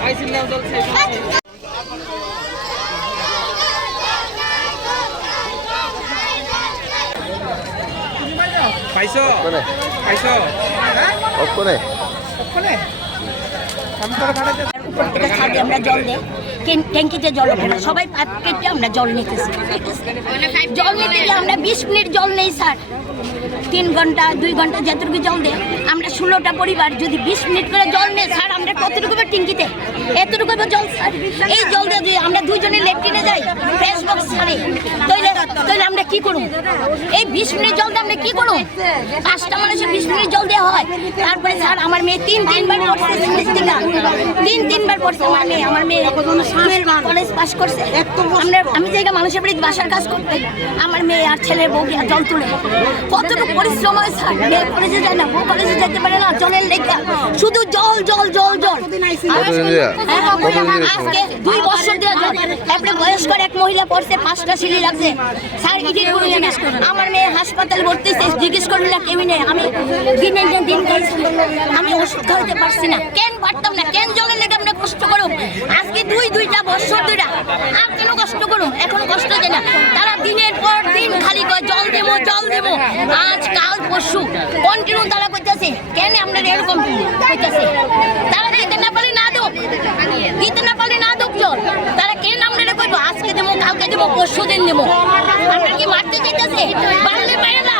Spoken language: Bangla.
পাইছো কোনে পাইছো? উপর থেকে ছাদে আমরা জল দেই ট্যাঙ্কিতে জল ওঠে না। সবাই পাইপ কেটে আমরা জল নিতেছি। জল নিতে গিয়ে আমরা বিশ মিনিট জল নেই, স্যার। তিন ঘণ্টা, দুই ঘণ্টা যতটুকু জল দেয়, আমরা ষোলোটা পরিবার যদি বিশ মিনিট করে জল নেই, স্যার, আমরা কতটুকু ট্যাঙ্কিতে? এতটুকু জল, স্যার? এই জল দিয়ে আমরা দুইজনে লেট্রিনে যাই, ফ্রেশ বক্স ছাড়ে, তাইলে তাইলে আমরা কি করব? এই বিশ মিনিট জল দিয়ে আমরা কি করব? পাঁচটা মানুষের বিশ মিনিট জল দেওয়া হয়। তারপরে, স্যার, আমার মেয়ে তিন তিনবার পড়ছে তিন তিনবার পড়ছে আমার মেয়ে আমার মেয়ে। কলেজ পাস করছে। আমরা আমি জায়গা মানুষের বাড়িতে বাসার কাজ করতে আমার মেয়ে আর ছেলে বউ জল তুলে। কতটুকু পরিশ্রম হয় স্যার? মেয়ে কলেজে যায় না বউ কলেজে যেতে পারে না জলের লেখা। শুধু জল জল জল জল? হ্যাঁ? আজকে দুই বছর দেওয়া জল তারপরে বয়স্কর এক মহিলা পড়ছে পাঁচটা সিলি লাগছে। স্যার ইডিট করুন না আমার মেয়ে হাসপাতালে ভর্তি জিজ্ঞেস করল না আমি দিনে দিন দিন আমি ওষুধ খাইতে পারছি না। কেন পারতাম না? কেন জলের লেগে আমরা কষ্ট করো আজকে দুই দুইটা বছর দুইটা আর কেন কষ্ট করো এখন কষ্ট দেয় না তারা দিনের পর দিন খালি কয় জল দেবো জল দেবো আজ, কাল, পরশু। কন্টিনিউ তারা করতেছে। কেন আমরা এরকম করতেছে? তারা দিতে না পারে না দেব। দিতে না পারলে না দেব জল তারা কেন আমরা করব? আজকে দেবো, কালকে দেবো, পরশু দিন দেবো। আমরা কি মারতে চাইতেছে? পারলে পারে না।